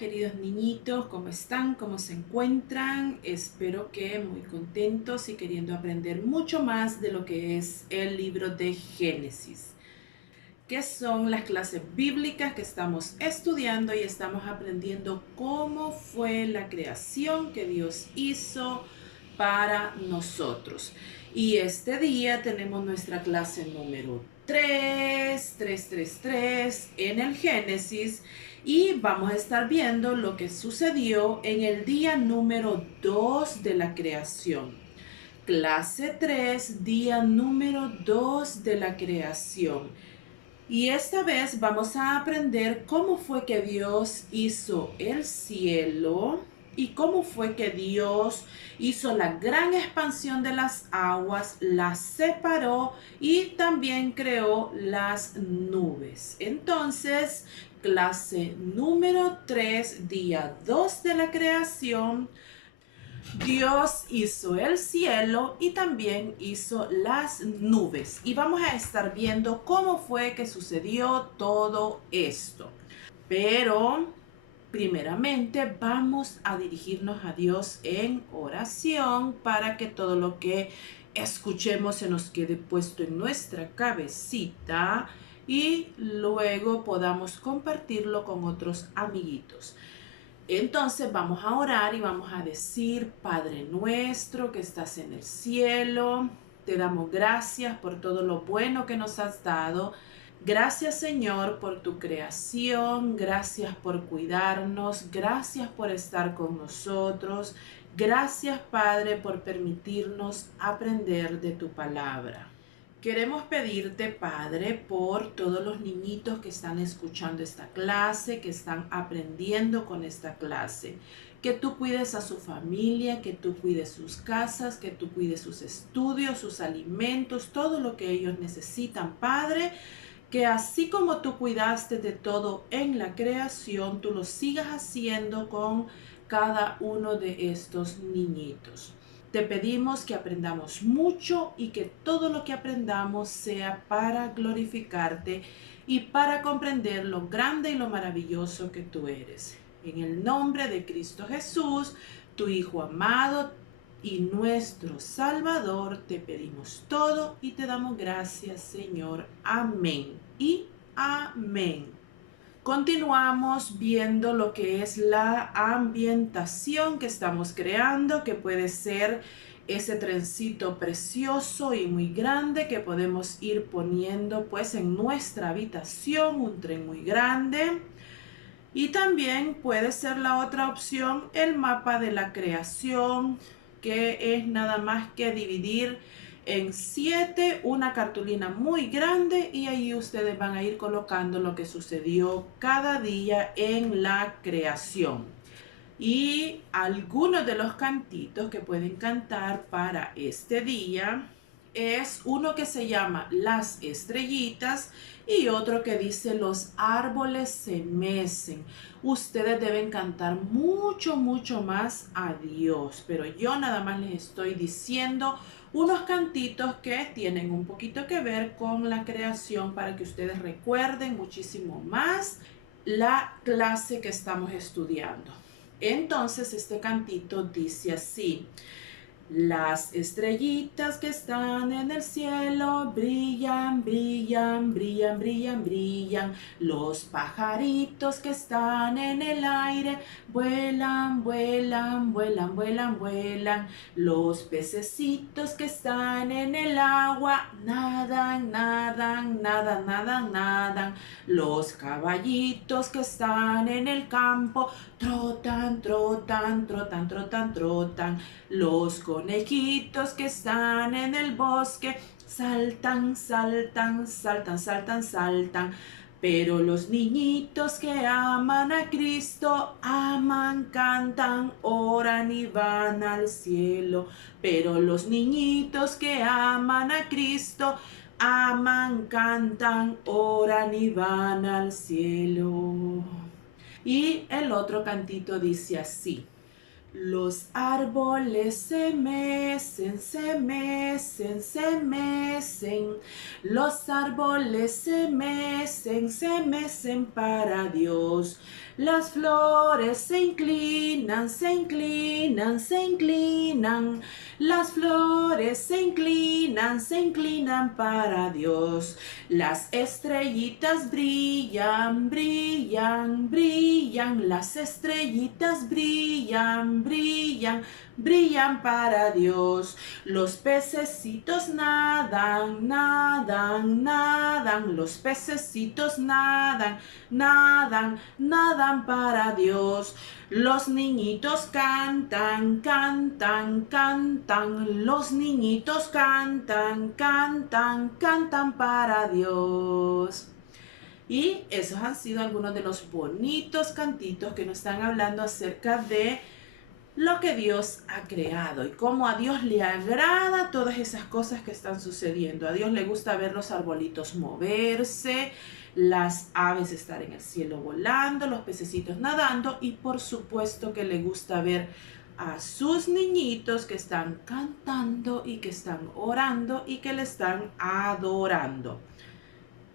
queridos niñitos, ¿cómo están? ¿Cómo se encuentran? Espero que muy contentos y queriendo aprender mucho más de lo que es el libro de Génesis, que son las clases bíblicas que estamos estudiando y estamos aprendiendo cómo fue la creación que Dios hizo para nosotros. Y este día tenemos nuestra clase número 3 en el Génesis y vamos a estar viendo lo que sucedió en el día número 2 de la creación. Clase 3, día número 2 de la creación. Y esta vez vamos a aprender cómo fue que Dios hizo el cielo y cómo fue que Dios hizo la gran expansión de las aguas, las separó y también creó las nubes. Entonces, clase número 3, día 2 de la creación. Dios hizo el cielo y también hizo las nubes. Y vamos a estar viendo cómo fue que sucedió todo esto. Pero, primeramente, vamos a dirigirnos a Dios en oración para que todo lo que escuchemos se nos quede puesto en nuestra cabecita y luego podamos compartirlo con otros amiguitos. Entonces vamos a orar y vamos a decir: Padre nuestro que estás en el cielo, te damos gracias por todo lo bueno que nos has dado. Gracias, Señor, por tu creación, gracias por cuidarnos, gracias por estar con nosotros. Gracias, Padre, por permitirnos aprender de tu palabra. Queremos pedirte, Padre, por todos los niñitos que están escuchando esta clase, que están aprendiendo con esta clase. Que tú cuides a su familia, que tú cuides sus casas, que tú cuides sus estudios, sus alimentos, todo lo que ellos necesitan, Padre. Que así como tú cuidaste de todo en la creación, tú lo sigas haciendo con cada uno de estos niñitos. Te pedimos que aprendamos mucho y que todo lo que aprendamos sea para glorificarte y para comprender lo grande y lo maravilloso que tú eres. En el nombre de Cristo Jesús, tu Hijo amado y nuestro Salvador, te pedimos todo y te damos gracias, Señor. Amén y amén. Continuamos viendo lo que es la ambientación que estamos creando, que puede ser ese trencito precioso y muy grande que podemos ir poniendo pues en nuestra habitación, un tren muy grande. Y también puede ser la otra opción, el mapa de la creación, que es nada más que dividir en 7 una cartulina muy grande y ahí ustedes van a ir colocando lo que sucedió cada día en la creación. Y algunos de los cantitos que pueden cantar para este día es uno que se llama Las Estrellitas y otro que dice Los árboles se mecen. Ustedes deben cantar mucho, mucho más a Dios, pero yo nada más les estoy diciendo unos cantitos que tienen un poquito que ver con la creación para que ustedes recuerden muchísimo más la clase que estamos estudiando. Entonces este cantito dice así: las estrellitas que están en el cielo brillan, brillan, brillan, brillan, brillan. Los pajaritos que están en el aire vuelan, vuelan, vuelan, vuelan, vuelan. Los pececitos que están en el agua nadan, nadan, nadan, nadan, nadan. Los caballitos que están en el campo trotan, trotan, trotan, trotan, trotan. Los conejitos que están en el bosque saltan, saltan, saltan, saltan, saltan. Pero los niñitos que aman a Cristo aman, cantan, oran y van al cielo. Pero los niñitos que aman a Cristo aman, cantan, oran y van al cielo. Y el otro cantito dice así: los árboles se mecen, se mecen, se mecen. Los árboles se mecen para Dios. Las flores se inclinan, se inclinan, se inclinan. Las flores se inclinan para Dios. Las estrellitas brillan, brillan, brillan. Las estrellitas brillan, brillan, brillan para Dios. Los pececitos nadan, nadan, nadan. Los pececitos nadan, nadan, nadan para Dios. Los niñitos cantan, cantan, cantan. Los niñitos cantan, cantan, cantan para Dios. Y esos han sido algunos de los bonitos cantitos que nos están hablando acerca de lo que Dios ha creado y cómo a Dios le agrada todas esas cosas que están sucediendo. A Dios le gusta ver los arbolitos moverse, las aves estar en el cielo volando, los pececitos nadando y por supuesto que le gusta ver a sus niñitos que están cantando y que están orando y que le están adorando.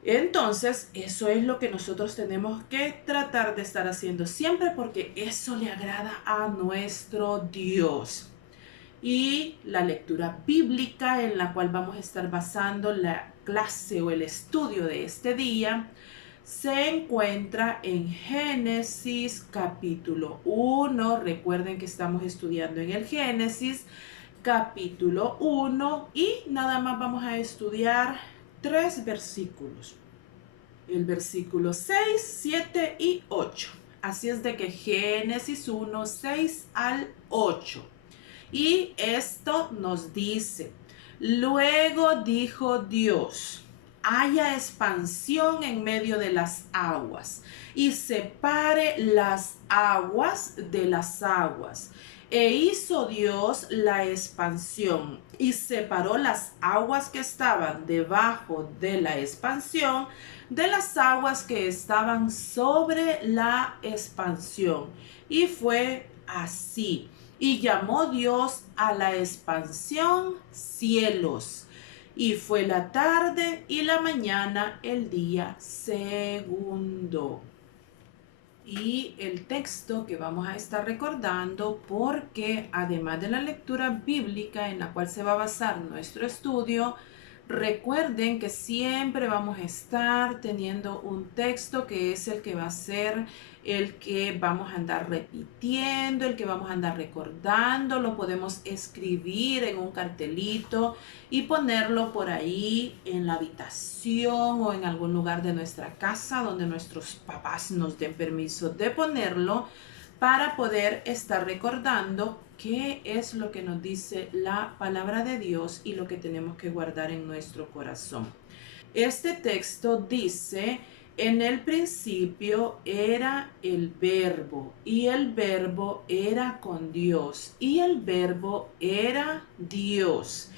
Entonces, eso es lo que nosotros tenemos que tratar de estar haciendo siempre porque eso le agrada a nuestro Dios. Y la lectura bíblica en la cual vamos a estar basando la clase o el estudio de este día se encuentra en Génesis capítulo 1. Recuerden que estamos estudiando en el Génesis capítulo 1 y nada más vamos a estudiar 3 versículos. El versículo 6, 7 y 8. Así es de que Génesis 1, 6 al 8. Y esto nos dice, luego dijo Dios, haya expansión en medio de las aguas y separe las aguas de las aguas. E hizo Dios la expansión y separó las aguas que estaban debajo de la expansión de las aguas que estaban sobre la expansión. Y fue así. Y llamó Dios a la expansión cielos. Y fue la tarde y la mañana el día segundo. Y el texto que vamos a estar recordando, porque además de la lectura bíblica en la cual se va a basar nuestro estudio, recuerden que siempre vamos a estar teniendo un texto que es el que va a ser el que vamos a andar repitiendo, el que vamos a andar recordando. Lo podemos escribir en un cartelito y ponerlo por ahí en la habitación o en algún lugar de nuestra casa donde nuestros papás nos den permiso de ponerlo para poder estar recordando qué es lo que nos dice la palabra de Dios y lo que tenemos que guardar en nuestro corazón. Este texto dice, en el principio era el verbo y el verbo era con Dios y el verbo era Dios.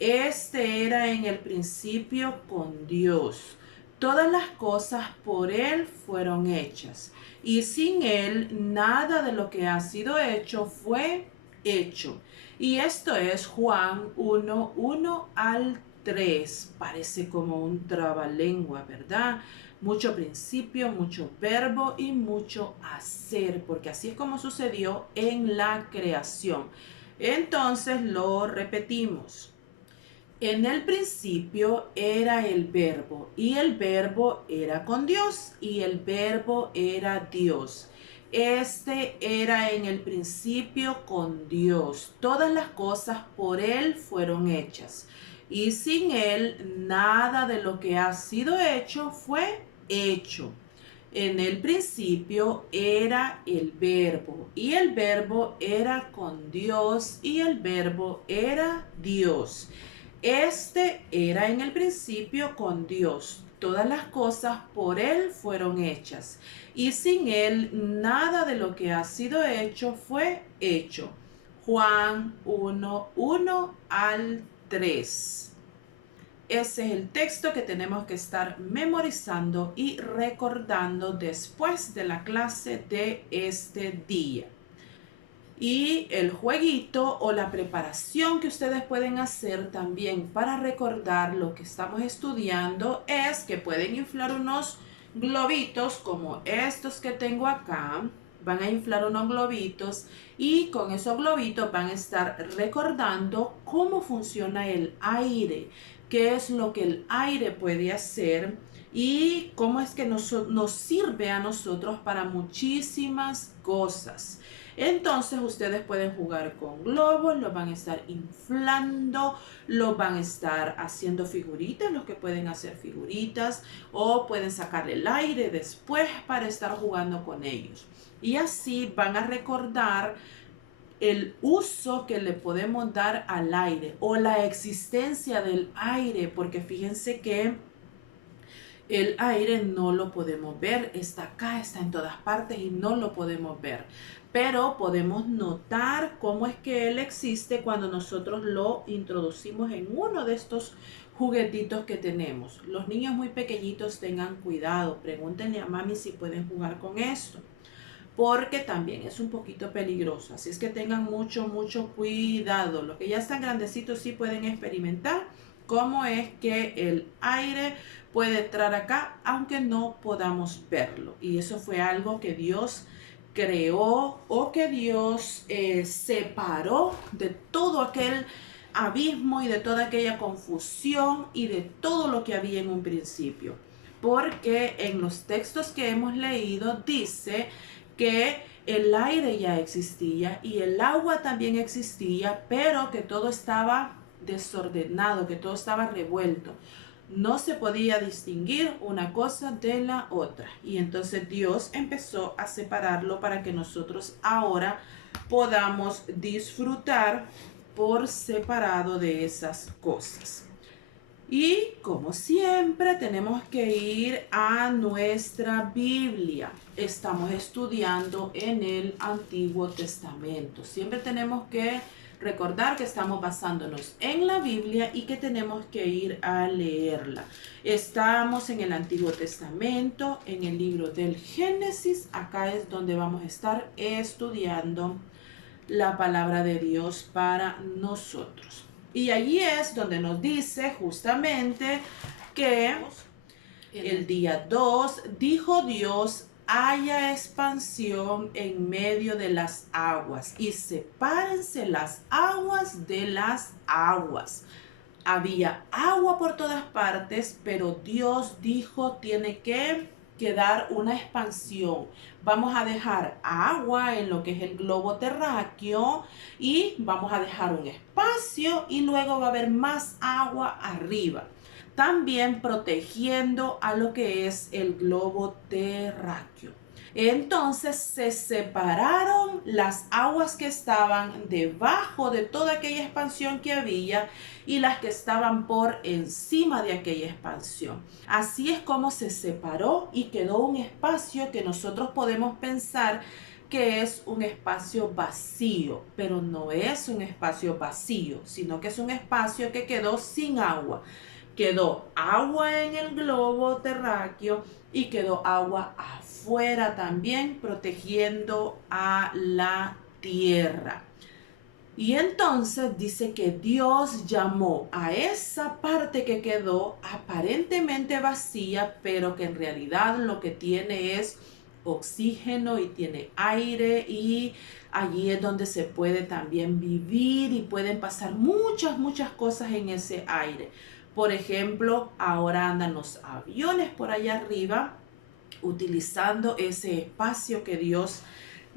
Este era en el principio con Dios. Todas las cosas por Él fueron hechas y sin Él nada de lo que ha sido hecho fue hecho. Y esto es Juan 1, 1 al 3. Parece como un trabalengua, ¿verdad? Mucho principio, mucho verbo y mucho hacer, porque así es como sucedió en la creación. Entonces lo repetimos. En el principio era el verbo y el verbo era con Dios y el verbo era Dios. Este era en el principio con Dios. Todas las cosas por Él fueron hechas. Y sin Él nada de lo que ha sido hecho fue hecho. En el principio era el verbo y el verbo era con Dios y el verbo era Dios. Este era en el principio con Dios. Todas las cosas por Él fueron hechas. Y sin Él nada de lo que ha sido hecho fue hecho. Juan 1, 1 al 3. Ese es el texto que tenemos que estar memorizando y recordando después de la clase de este día. Y el jueguito o la preparación que ustedes pueden hacer también para recordar lo que estamos estudiando es que pueden inflar unos globitos como estos que tengo acá. Van a inflar unos globitos y con esos globitos van a estar recordando cómo funciona el aire, qué es lo que el aire puede hacer y cómo es que nos sirve a nosotros para muchísimas cosas. Entonces ustedes pueden jugar con globos, los van a estar inflando, los van a estar haciendo figuritas, los que pueden hacer figuritas, o pueden sacarle el aire después para estar jugando con ellos. Y así van a recordar el uso que le podemos dar al aire o la existencia del aire, porque fíjense que el aire no lo podemos ver, está acá, está en todas partes y no lo podemos ver. Pero podemos notar cómo es que él existe cuando nosotros lo introducimos en uno de estos juguetitos que tenemos. Los niños muy pequeñitos tengan cuidado, pregúntenle a mami si pueden jugar con esto, porque también es un poquito peligroso. Así es que tengan mucho cuidado. Los que ya están grandecitos sí pueden experimentar cómo es que el aire puede entrar acá, aunque no podamos verlo. Y eso fue algo que Dios creó o que Dios separó de todo aquel abismo y de toda aquella confusión y de todo lo que había en un principio. Porque en los textos que hemos leído dice que el aire ya existía y el agua también existía, pero que todo estaba desordenado, que todo estaba revuelto. No se podía distinguir una cosa de la otra. Y entonces Dios empezó a separarlo para que nosotros ahora podamos disfrutar por separado de esas cosas. Y como siempre tenemos que ir a nuestra Biblia. Estamos estudiando en el Antiguo Testamento. Siempre tenemos que recordar que estamos basándonos en la Biblia y que tenemos que ir a leerla. Estamos en el Antiguo Testamento, en el libro del Génesis. Acá es donde vamos a estar estudiando la palabra de Dios para nosotros. Y allí es donde nos dice justamente que el día 2 dijo Dios: haya expansión en medio de las aguas y sepárense las aguas de las aguas. Había agua por todas partes, pero Dios dijo: tiene que quedar una expansión. Vamos a dejar agua en lo que es el globo terráqueo y vamos a dejar un espacio y luego va a haber más agua arriba. También protegiendo a lo que es el globo terráqueo. Entonces se separaron las aguas que estaban debajo de toda aquella expansión que había y las que estaban por encima de aquella expansión. Así es como se separó y quedó un espacio que nosotros podemos pensar que es un espacio vacío, pero no es un espacio vacío, sino que es un espacio que quedó sin agua. Quedó agua en el globo terráqueo y quedó agua afuera también, protegiendo a la tierra. Y entonces dice que Dios llamó a esa parte que quedó aparentemente vacía, pero que en realidad lo que tiene es oxígeno y tiene aire, y allí es donde se puede también vivir y pueden pasar muchas cosas en ese aire. Por ejemplo, ahora andan los aviones por allá arriba utilizando ese espacio que Dios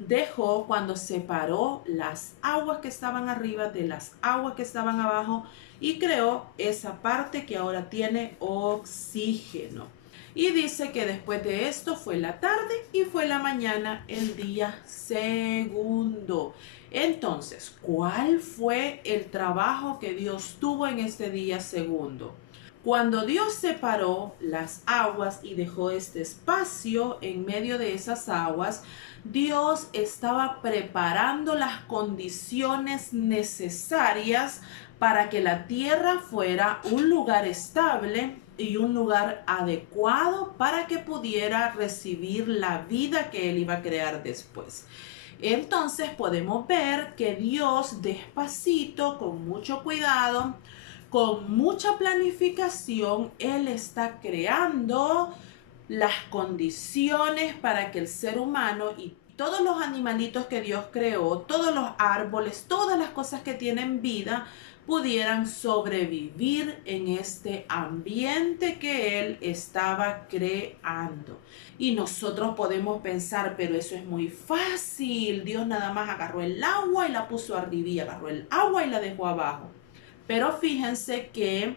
dejó cuando separó las aguas que estaban arriba de las aguas que estaban abajo y creó esa parte que ahora tiene oxígeno. Y dice que después de esto fue la tarde y fue la mañana, el día segundo. Entonces, ¿cuál fue el trabajo que Dios tuvo en este día segundo? Cuando Dios separó las aguas y dejó este espacio en medio de esas aguas, Dios estaba preparando las condiciones necesarias para que la tierra fuera un lugar estable y un lugar adecuado para que pudiera recibir la vida que Él iba a crear después. Entonces podemos ver que Dios despacito, con mucho cuidado, con mucha planificación, Él está creando las condiciones para que el ser humano y todos los animalitos que Dios creó, todos los árboles, todas las cosas que tienen vida, pudieran sobrevivir en este ambiente que Él estaba creando. Y nosotros podemos pensar, pero eso es muy fácil. Dios nada más agarró el agua y la puso arriba y agarró el agua y la dejó abajo. Pero fíjense que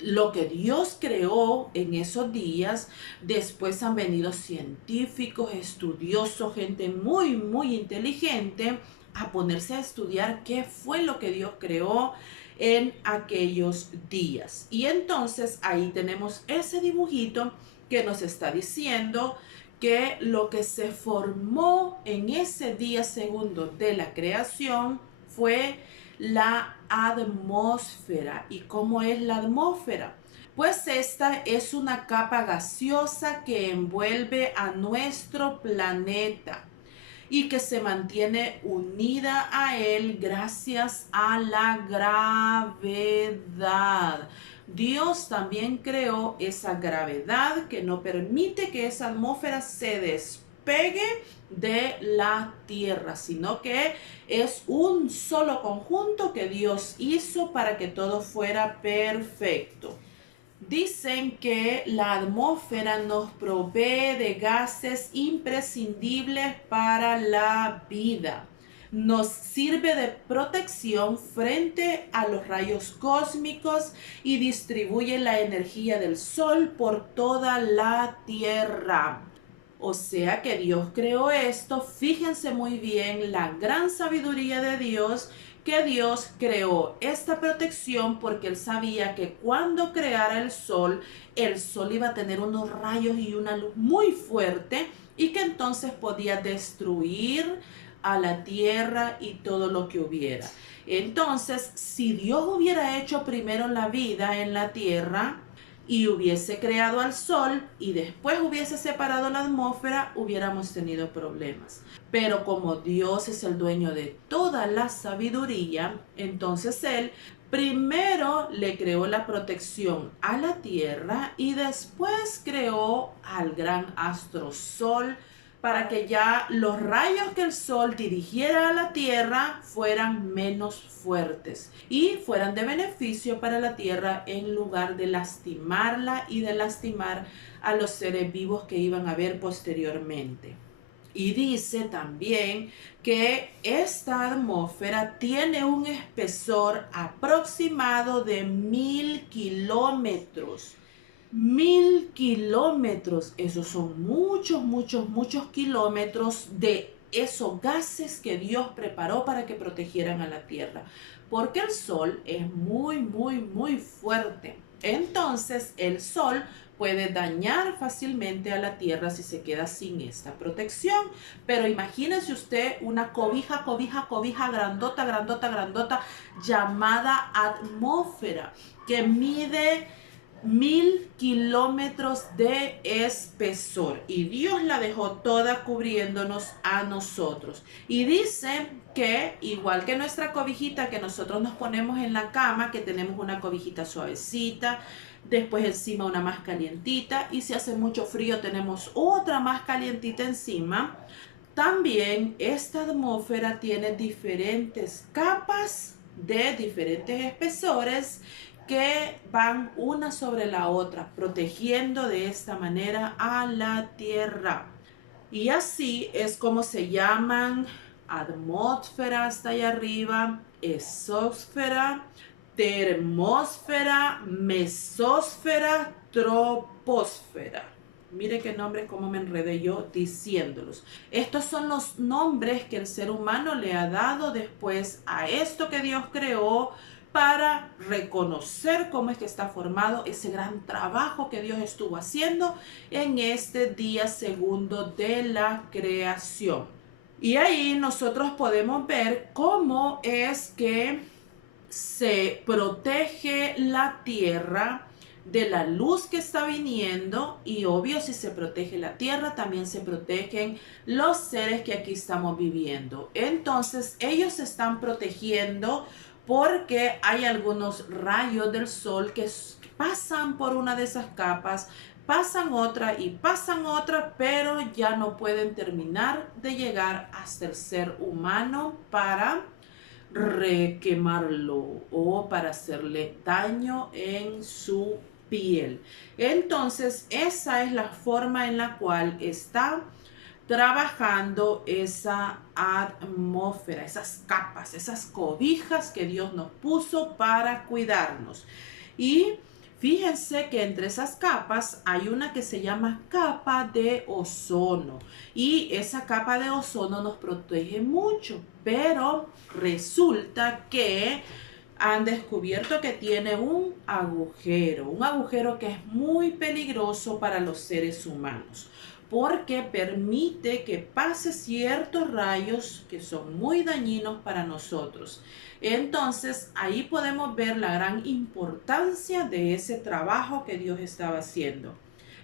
lo que Dios creó en esos días, después han venido científicos, estudiosos, gente muy, muy inteligente a ponerse a estudiar qué fue lo que Dios creó en aquellos días. Y entonces ahí tenemos ese dibujito que nos está diciendo que lo que se formó en ese día segundo de la creación fue la atmósfera. ¿Y cómo es la atmósfera? Pues esta es una capa gaseosa que envuelve a nuestro planeta y que se mantiene unida a él gracias a la gravedad. Dios también creó esa gravedad que no permite que esa atmósfera se despegue de la tierra, sino que es un solo conjunto que Dios hizo para que todo fuera perfecto. Dicen que la atmósfera nos provee de gases imprescindibles para la vida. Nos sirve de protección frente a los rayos cósmicos y distribuye la energía del sol por toda la tierra. O sea que Dios creó esto. Fíjense muy bien la gran sabiduría de Dios, que Dios creó esta protección porque Él sabía que cuando creara el sol iba a tener unos rayos y una luz muy fuerte y que entonces podía destruir a la tierra y todo lo que hubiera. Entonces, si Dios hubiera hecho primero la vida en la tierra y hubiese creado al sol y después hubiese separado la atmósfera, hubiéramos tenido problemas. Pero como Dios es el dueño de toda la sabiduría, entonces Él primero le creó la protección a la tierra y después creó al gran astro sol para que ya los rayos que el sol dirigiera a la tierra fueran menos fuertes y fueran de beneficio para la tierra en lugar de lastimarla y de lastimar a los seres vivos que iban a ver posteriormente. Y dice también que esta atmósfera tiene un espesor aproximado de 1000 kilómetros. 1000 kilómetros, esos son muchos, muchos, muchos kilómetros de esos gases que Dios preparó para que protegieran a la tierra. Porque el sol es muy, muy, muy fuerte. Entonces el sol puede dañar fácilmente a la tierra si se queda sin esta protección. Pero imagínese usted una cobija, grandota, grandota, grandota, llamada atmósfera, que mide 1000 kilómetros de espesor y Dios la dejó toda cubriéndonos a nosotros. Y dice que igual que nuestra cobijita que nosotros nos ponemos en la cama, que tenemos una cobijita suavecita, después encima una más calientita y si hace mucho frío tenemos otra más calientita encima. También esta atmósfera tiene diferentes capas de diferentes espesores que van una sobre la otra, protegiendo de esta manera a la Tierra. Y así es como se llaman: atmósfera hasta allá arriba, exósfera, termósfera, mesósfera, troposfera. Mire qué nombres, cómo me enredé yo diciéndolos. Estos son los nombres que el ser humano le ha dado después a esto que Dios creó, para reconocer cómo es que está formado ese gran trabajo que Dios estuvo haciendo en este día segundo de la creación. Y ahí nosotros podemos ver cómo es que se protege la tierra de la luz que está viniendo, y obvio, si se protege la tierra, también se protegen los seres que aquí estamos viviendo. Entonces ellos se están protegiendo porque hay algunos rayos del sol que pasan por una de esas capas, pasan otra, pero ya no pueden terminar de llegar hasta el ser humano para requemarlo o para hacerle daño en su piel. Entonces, esa es la forma en la cual está trabajando esa atmósfera, esas capas, esas cobijas que Dios nos puso para cuidarnos. Y fíjense que entre esas capas hay una que se llama capa de ozono. Y esa capa de ozono nos protege mucho, pero resulta que han descubierto que tiene un agujero que es muy peligroso para los seres humanos, porque permite que pase ciertos rayos que son muy dañinos para nosotros. Entonces, ahí podemos ver la gran importancia de ese trabajo que Dios estaba haciendo.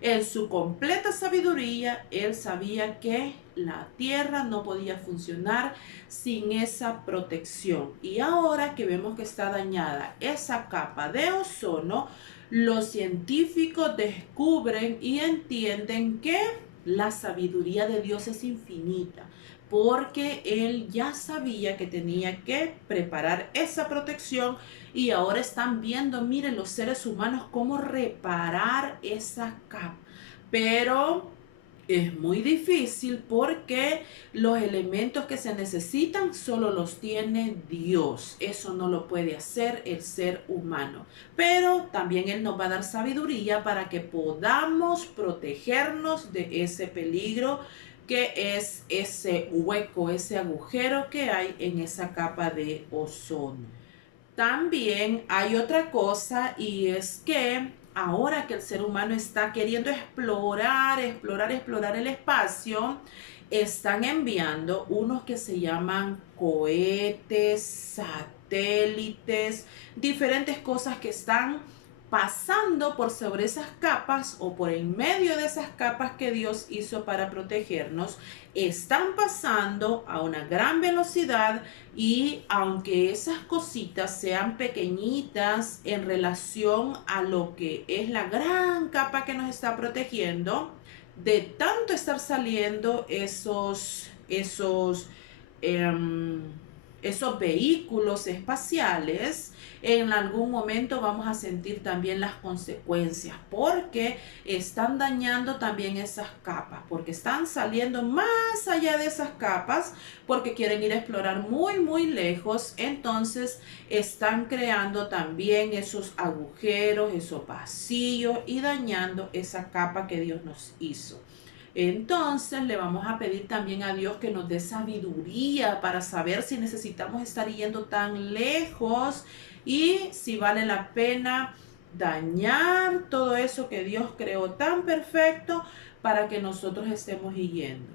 En su completa sabiduría, Él sabía que la tierra no podía funcionar sin esa protección. Y ahora que vemos que está dañada esa capa de ozono, los científicos descubren y entienden que la sabiduría de Dios es infinita, porque Él ya sabía que tenía que preparar esa protección y ahora están viendo, miren, los seres humanos cómo reparar esa capa. Pero es muy difícil porque los elementos que se necesitan solo los tiene Dios. Eso no lo puede hacer el ser humano. Pero también Él nos va a dar sabiduría para que podamos protegernos de ese peligro que es ese hueco, ese agujero que hay en esa capa de ozono. También hay otra cosa, y es que ahora que el ser humano está queriendo explorar el espacio, están enviando unos que se llaman cohetes, satélites, diferentes cosas que están pasando por sobre esas capas o por en medio de esas capas que Dios hizo para protegernos. Están pasando a una gran velocidad, y aunque esas cositas sean pequeñitas en relación a lo que es la gran capa que nos está protegiendo, de tanto estar saliendo em, esos vehículos espaciales, en algún momento vamos a sentir también las consecuencias, porque están dañando también esas capas, porque están saliendo más allá de esas capas, porque quieren ir a explorar muy, muy lejos. Entonces están creando también esos agujeros, esos vacíos y dañando esa capa que Dios nos hizo. Entonces le vamos a pedir también a Dios que nos dé sabiduría para saber si necesitamos estar yendo tan lejos y si vale la pena dañar todo eso que Dios creó tan perfecto para que nosotros estemos yendo.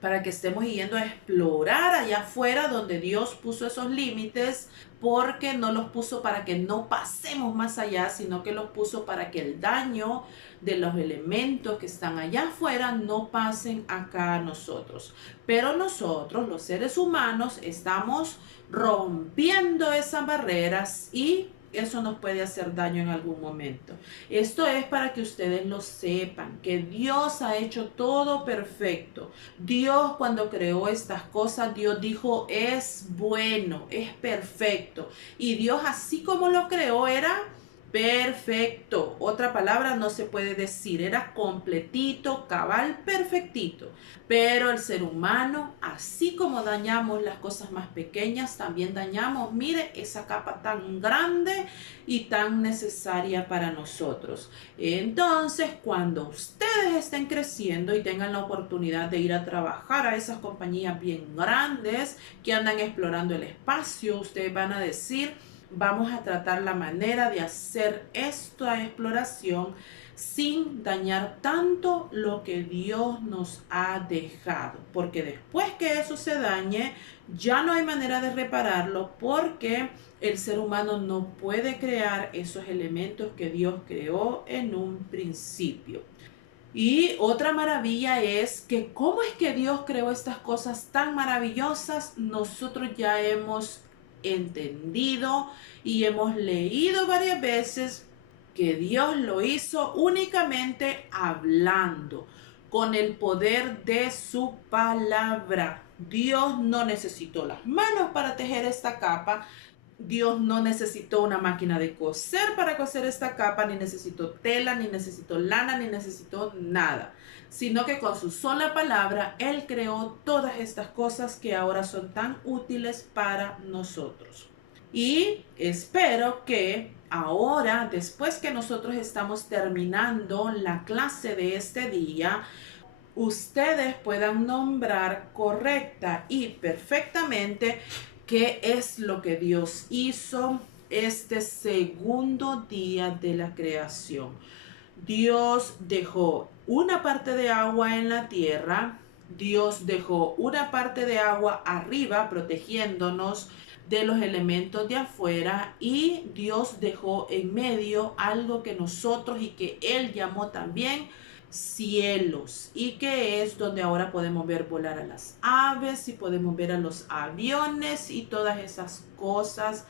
Para que estemos yendo a explorar allá afuera donde Dios puso esos límites, porque no los puso para que no pasemos más allá, sino que los puso para que el daño de los elementos que están allá afuera no pasen acá a nosotros. Pero nosotros, los seres humanos, estamos rompiendo esas barreras y eso nos puede hacer daño en algún momento. Esto es para que ustedes lo sepan, que Dios ha hecho todo perfecto. Dios, cuando creó estas cosas, Dios dijo, es bueno, es perfecto. Y Dios, así como lo creó, era perfecto. Otra palabra no se puede decir. Era completito, cabal, perfectito. Pero el ser humano, así como dañamos las cosas más pequeñas, también dañamos, mire, esa capa tan grande y tan necesaria para nosotros. Entonces, cuando ustedes estén creciendo y tengan la oportunidad de ir a trabajar a esas compañías bien grandes que andan explorando el espacio, ustedes van a decir, vamos a tratar la manera de hacer esta exploración sin dañar tanto lo que Dios nos ha dejado, porque después que eso se dañe, ya no hay manera de repararlo, porque el ser humano no puede crear esos elementos que Dios creó en un principio. Y otra maravilla es que cómo es que Dios creó estas cosas tan maravillosas. Nosotros ya hemos entendido y hemos leído varias veces que Dios lo hizo únicamente hablando, con el poder de su palabra. Dios no necesitó las manos para tejer esta capa. Dios no necesitó una máquina de coser para coser esta capa, ni necesitó tela, ni necesitó lana, ni necesitó nada, sino que con su sola palabra Él creó todas estas cosas que ahora son tan útiles para nosotros. Y espero que ahora, después que nosotros estamos terminando la clase de este día, ustedes puedan nombrar correcta y perfectamente qué es lo que Dios hizo este segundo día de la creación. Dios dejó una parte de agua en la tierra, Dios dejó una parte de agua arriba protegiéndonos de los elementos de afuera, y Dios dejó en medio algo que nosotros y que Él llamó también cielos, y que es donde ahora podemos ver volar a las aves y podemos ver a los aviones y todas esas cosas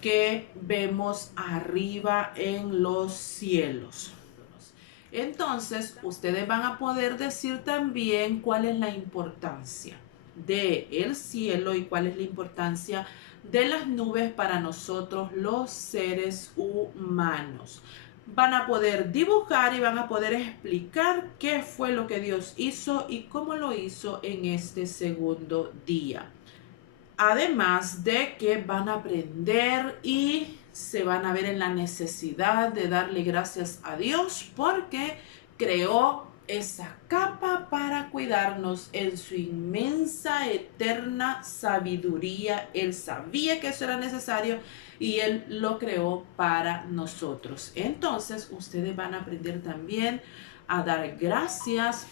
que vemos arriba en los cielos. Entonces, ustedes van a poder decir también cuál es la importancia del cielo y cuál es la importancia de las nubes para nosotros los seres humanos. Van a poder dibujar y van a poder explicar qué fue lo que Dios hizo y cómo lo hizo en este segundo día. Además de que van a aprender y se van a ver en la necesidad de darle gracias a Dios porque creó esa capa para cuidarnos en su inmensa, eterna sabiduría. Él sabía que eso era necesario y Él lo creó para nosotros. Entonces, ustedes van a aprender también a dar gracias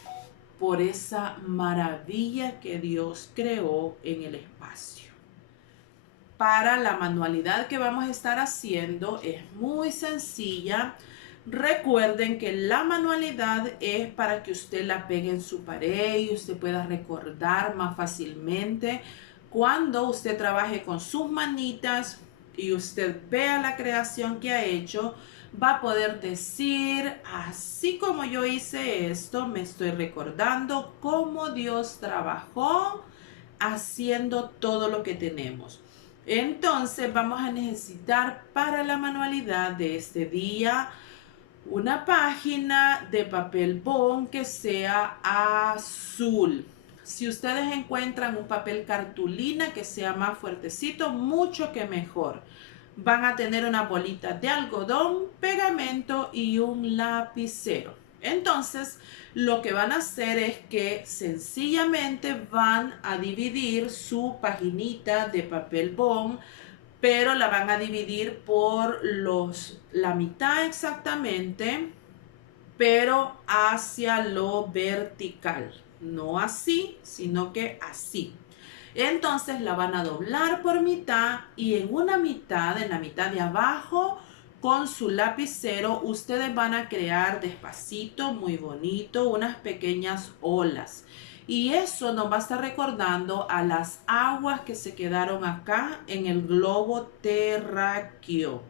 por esa maravilla que Dios creó en el espacio. Para la manualidad que vamos a estar haciendo es muy sencilla. Recuerden que la manualidad es para que usted la pegue en su pared y usted pueda recordar más fácilmente. Cuando usted trabaje con sus manitas y usted vea la creación que ha hecho, va a poder decir, así como yo hice esto, me estoy recordando cómo Dios trabajó haciendo todo lo que tenemos. Entonces vamos a necesitar para la manualidad de este día una página de papel bond que sea azul. Si ustedes encuentran un papel cartulina que sea más fuertecito, mucho que mejor. Van a tener una bolita de algodón, pegamento y un lapicero. Entonces, lo que van a hacer es que sencillamente van a dividir su paginita de papel bond, pero la van a dividir por la mitad exactamente, pero hacia lo vertical. No así, sino que así. Entonces la van a doblar por mitad y en la mitad de abajo, con su lapicero, ustedes van a crear despacito, muy bonito, unas pequeñas olas. Y eso nos va a estar recordando a las aguas que se quedaron acá en el globo terráqueo.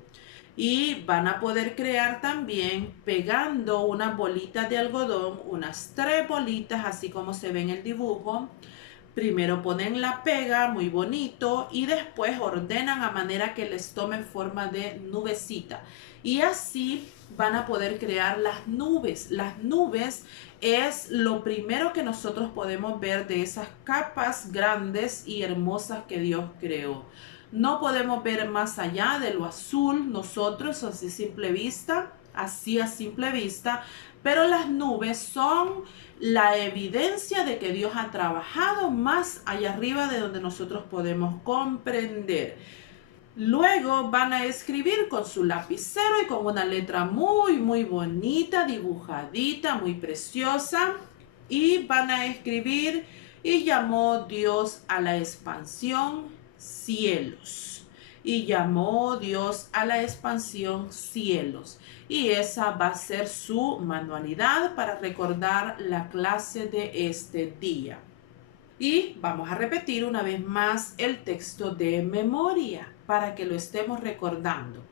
Y van a poder crear también pegando unas bolitas de algodón, unas 3 bolitas, así como se ve en el dibujo. Primero ponen la pega muy bonito y después ordenan a manera que les tome forma de nubecita. Y así van a poder crear las nubes. Las nubes es lo primero que nosotros podemos ver de esas capas grandes y hermosas que Dios creó. No podemos ver más allá de lo azul nosotros, así a simple vista, pero las nubes son la evidencia de que Dios ha trabajado más allá arriba de donde nosotros podemos comprender. Luego van a escribir con su lapicero y con una letra muy, muy bonita, dibujadita, muy preciosa. Y van a escribir, y llamó Dios a la expansión cielos. Y llamó Dios a la expansión cielos. Y esa va a ser su manualidad para recordar la clase de este día. Y vamos a repetir una vez más el texto de memoria para que lo estemos recordando.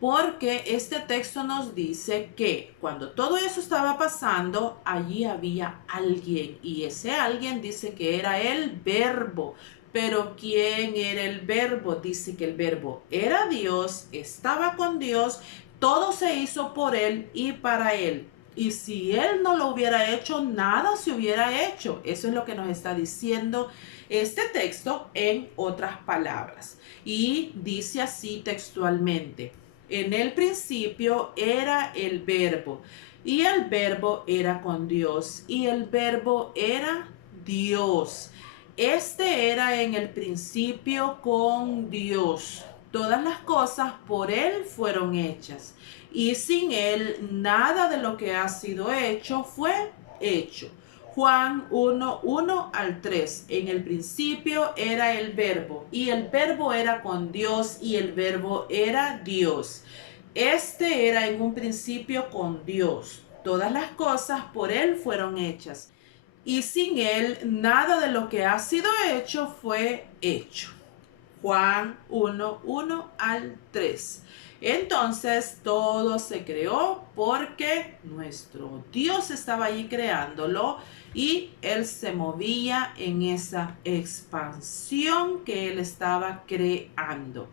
porque este texto nos dice que cuando todo eso estaba pasando, allí había alguien y ese alguien dice que era el Verbo. Pero ¿quién era el Verbo? Dice que el Verbo era Dios, estaba con Dios, todo se hizo por Él y para Él. Y si Él no lo hubiera hecho, nada se hubiera hecho. Eso es lo que nos está diciendo este texto en otras palabras. Y dice así textualmente: en el principio era el Verbo, y el Verbo era con Dios, y el Verbo era Dios. Este era en el principio con Dios. Todas las cosas por Él fueron hechas, y sin Él nada de lo que ha sido hecho fue hecho. Juan 1:1 al 3. En el principio era el Verbo, y el Verbo era con Dios, y el Verbo era Dios. Este era en un principio con Dios. Todas las cosas por Él fueron hechas, y sin Él nada de lo que ha sido hecho fue hecho. Juan 1:1 al 3. Entonces todo se creó porque nuestro Dios estaba allí creándolo y Él se movía en esa expansión que Él estaba creando.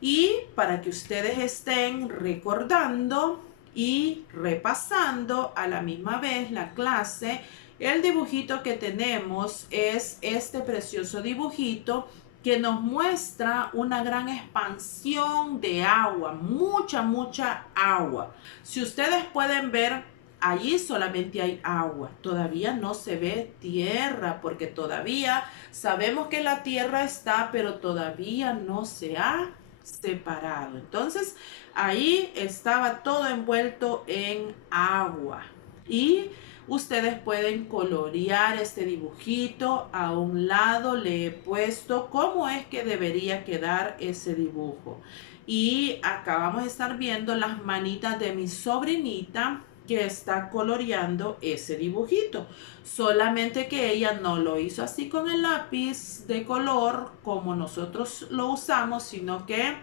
Y para que ustedes estén recordando y repasando a la misma vez la clase, el dibujito que tenemos es este precioso dibujito que nos muestra una gran expansión de agua, mucha agua. Si ustedes pueden ver, allí solamente hay agua, todavía no se ve tierra, porque todavía sabemos que la tierra está, pero todavía no se ha separado. Entonces, ahí estaba todo envuelto en agua. Y ustedes pueden colorear este dibujito. A un lado le he puesto cómo es que debería quedar ese dibujo. Y acá vamos a estar viendo las manitas de mi sobrinita que está coloreando ese dibujito. Solamente que ella no lo hizo así con el lápiz de color como nosotros lo usamos, sino que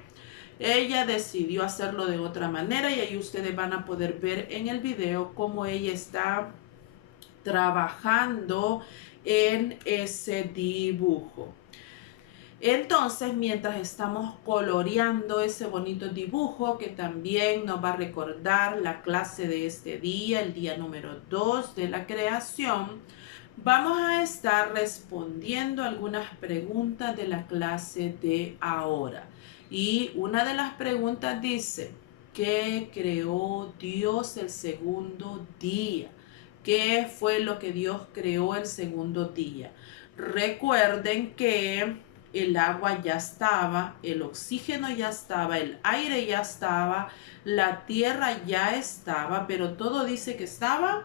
ella decidió hacerlo de otra manera, y ahí ustedes van a poder ver en el video cómo ella está trabajando en ese dibujo. Entonces, mientras estamos coloreando ese bonito dibujo que también nos va a recordar la clase de este día, el día número 2 de la creación, vamos a estar respondiendo algunas preguntas de la clase de ahora. Y una de las preguntas dice: ¿qué creó Dios el segundo día? ¿Qué fue lo que Dios creó el segundo día? Recuerden que el agua ya estaba, el oxígeno ya estaba, el aire ya estaba, la tierra ya estaba, pero todo dice que estaba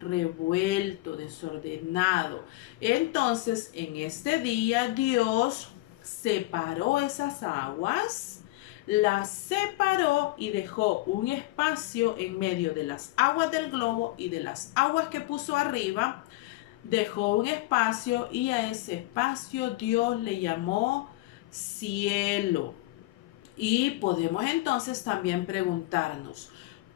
revuelto, desordenado. Entonces, en este día Dios separó esas aguas, las separó y dejó un espacio en medio de las aguas del globo y de las aguas que puso arriba. Dejó un espacio y a ese espacio Dios le llamó cielo. Y podemos entonces también preguntarnos: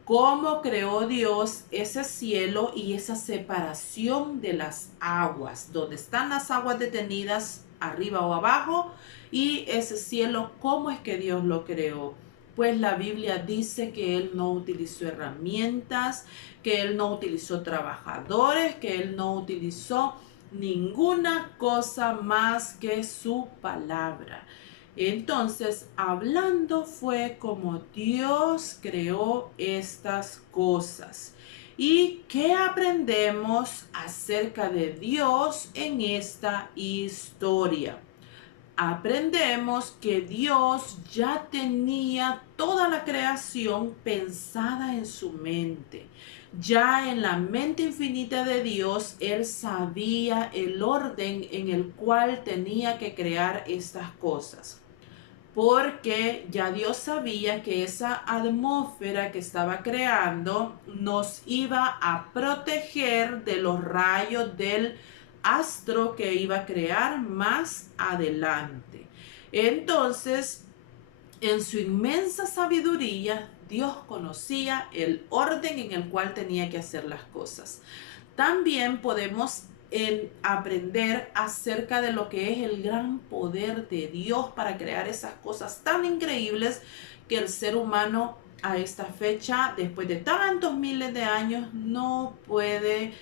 ¿cómo creó Dios ese cielo y esa separación de las aguas? ¿Dónde están las aguas detenidas, arriba o abajo? Y ese cielo, ¿cómo es que Dios lo creó? Pues la Biblia dice que Él no utilizó herramientas, que Él no utilizó trabajadores, que Él no utilizó ninguna cosa más que su palabra. Entonces, hablando fue como Dios creó estas cosas. ¿Y qué aprendemos acerca de Dios en esta historia? Aprendemos que Dios ya tenía toda la creación pensada en su mente. Ya en la mente infinita de Dios, Él sabía el orden en el cual tenía que crear estas cosas, porque ya Dios sabía que esa atmósfera que estaba creando nos iba a proteger de los rayos del astro que iba a crear más adelante. Entonces, En su inmensa sabiduría, Dios conocía el orden en el cual tenía que hacer las cosas. También podemos aprender acerca de lo que es el gran poder de Dios para crear esas cosas tan increíbles que el ser humano a esta fecha, después de tantos miles de años, no puede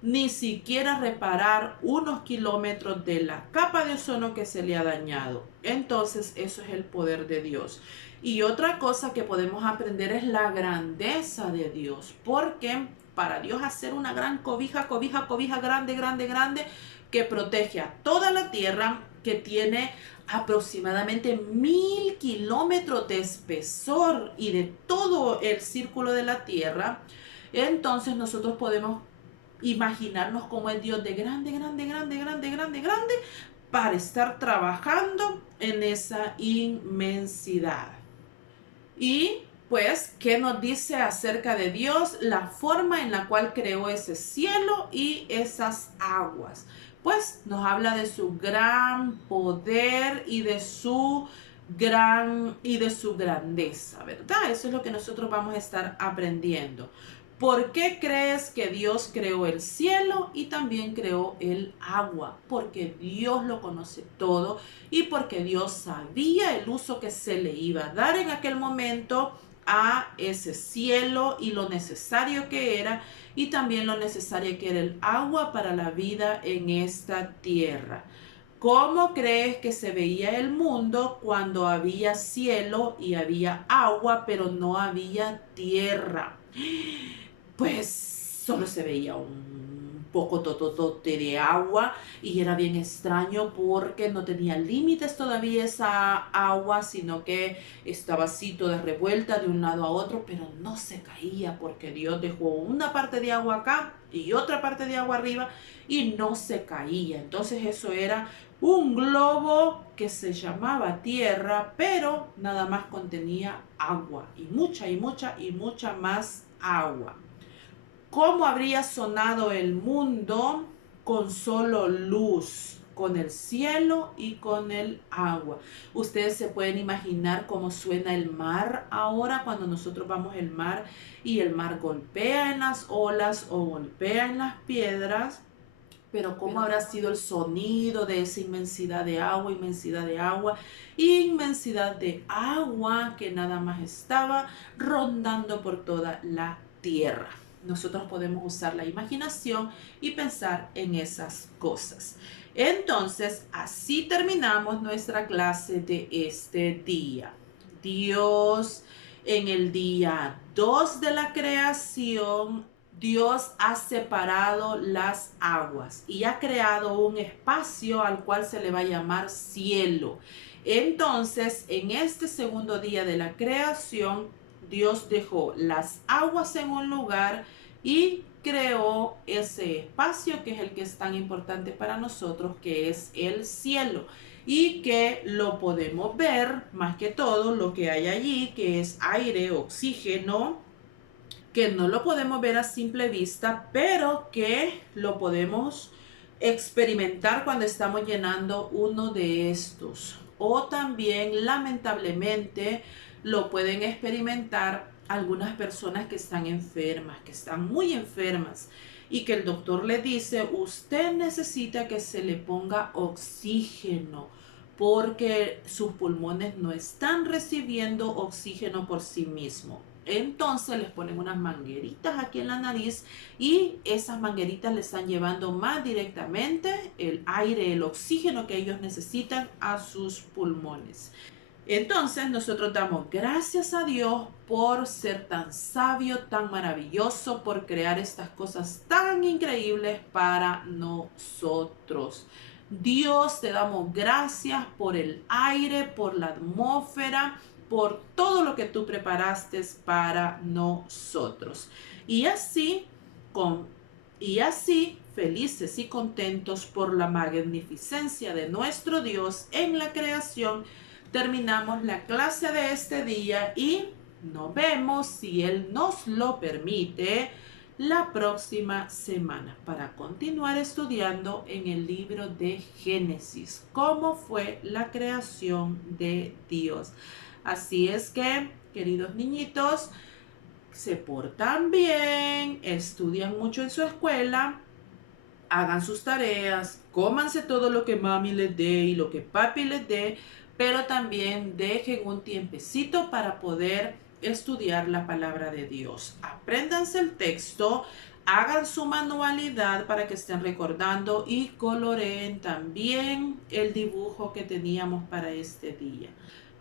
ni siquiera reparar unos kilómetros de la capa de ozono que se le ha dañado. Entonces, eso es el poder de Dios. Y otra cosa que podemos aprender es la grandeza de Dios, porque para Dios hacer una gran cobija grande, grande, grande, que protege a toda la tierra, que tiene aproximadamente 1000 kilómetros de espesor y de todo el círculo de la tierra. Entonces nosotros podemos imaginarnos cómo es Dios de grande, grande, grande, grande, grande, grande, para estar trabajando en esa inmensidad. Y pues, ¿qué nos dice acerca de Dios? La forma en la cual creó ese cielo y esas aguas. Pues nos habla de su gran poder y de su grandeza, ¿verdad? Eso es lo que nosotros vamos a estar aprendiendo. ¿Por qué crees que Dios creó el cielo y también creó el agua? Porque Dios lo conoce todo y porque Dios sabía el uso que se le iba a dar en aquel momento a ese cielo y lo necesario que era, y también lo necesario que era el agua para la vida en esta tierra. ¿Cómo crees que se veía el mundo cuando había cielo y había agua, pero no había tierra? Pues solo se veía un poco tototote de agua y era bien extraño porque no tenía límites todavía esa agua, sino que estaba así toda revuelta de un lado a otro, pero no se caía porque Dios dejó una parte de agua acá y otra parte de agua arriba y no se caía. Entonces eso era un globo que se llamaba tierra, pero nada más contenía agua y mucha y mucha y mucha más agua. ¿Cómo habría sonado el mundo con solo luz, con el cielo y con el agua? Ustedes se pueden imaginar cómo suena el mar ahora cuando nosotros vamos al mar y el mar golpea en las olas o golpea en las piedras. Pero cómo habrá sido el sonido de esa inmensidad de agua, inmensidad de agua que nada más estaba rondando por toda la tierra. Nosotros podemos usar la imaginación y pensar en esas cosas. Entonces, así terminamos nuestra clase de este día. Dios, en el día 2 de la creación, Dios ha separado las aguas y ha creado un espacio al cual se le va a llamar cielo. Entonces, en este segundo día de la creación, Dios dejó las aguas en un lugar y creó ese espacio que es el que es tan importante para nosotros, que es el cielo, y que lo podemos ver más que todo lo que hay allí, que es aire, oxígeno, que no lo podemos ver a simple vista, pero que lo podemos experimentar cuando estamos llenando uno de estos. O también, lamentablemente, lo pueden experimentar algunas personas que están enfermas, que están muy enfermas, y que el doctor le dice, usted necesita que se le ponga oxígeno porque sus pulmones no están recibiendo oxígeno por sí mismos. Entonces les ponen unas mangueritas aquí en la nariz y esas mangueritas le están llevando más directamente el aire, el oxígeno que ellos necesitan a sus pulmones. Entonces nosotros damos gracias a Dios por ser tan sabio, tan maravilloso, por crear estas cosas tan increíbles para nosotros. Dios, te damos gracias por el aire, por la atmósfera, por todo lo que tú preparaste para nosotros. Y así, felices y contentos por la magnificencia de nuestro Dios en la creación, terminamos la clase de este día y nos vemos, si Él nos lo permite, la próxima semana para continuar estudiando en el libro de Génesis, cómo fue la creación de Dios. Así es que, queridos niñitos, se portan bien, estudian mucho en su escuela, hagan sus tareas, cómanse todo lo que mami les dé y lo que papi les dé, pero también dejen un tiempecito para poder estudiar la palabra de Dios. Apréndanse el texto, hagan su manualidad para que estén recordando y coloreen también el dibujo que teníamos para este día,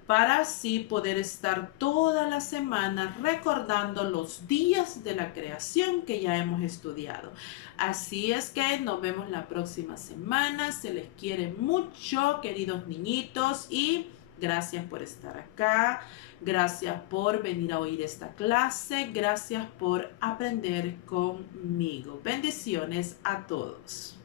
para así poder estar toda la semana recordando los días de la creación que ya hemos estudiado. Así es que nos vemos la próxima semana. Se les quiere mucho, queridos niñitos, y gracias por estar acá. Gracias por venir a oír esta clase. Gracias por aprender conmigo. Bendiciones a todos.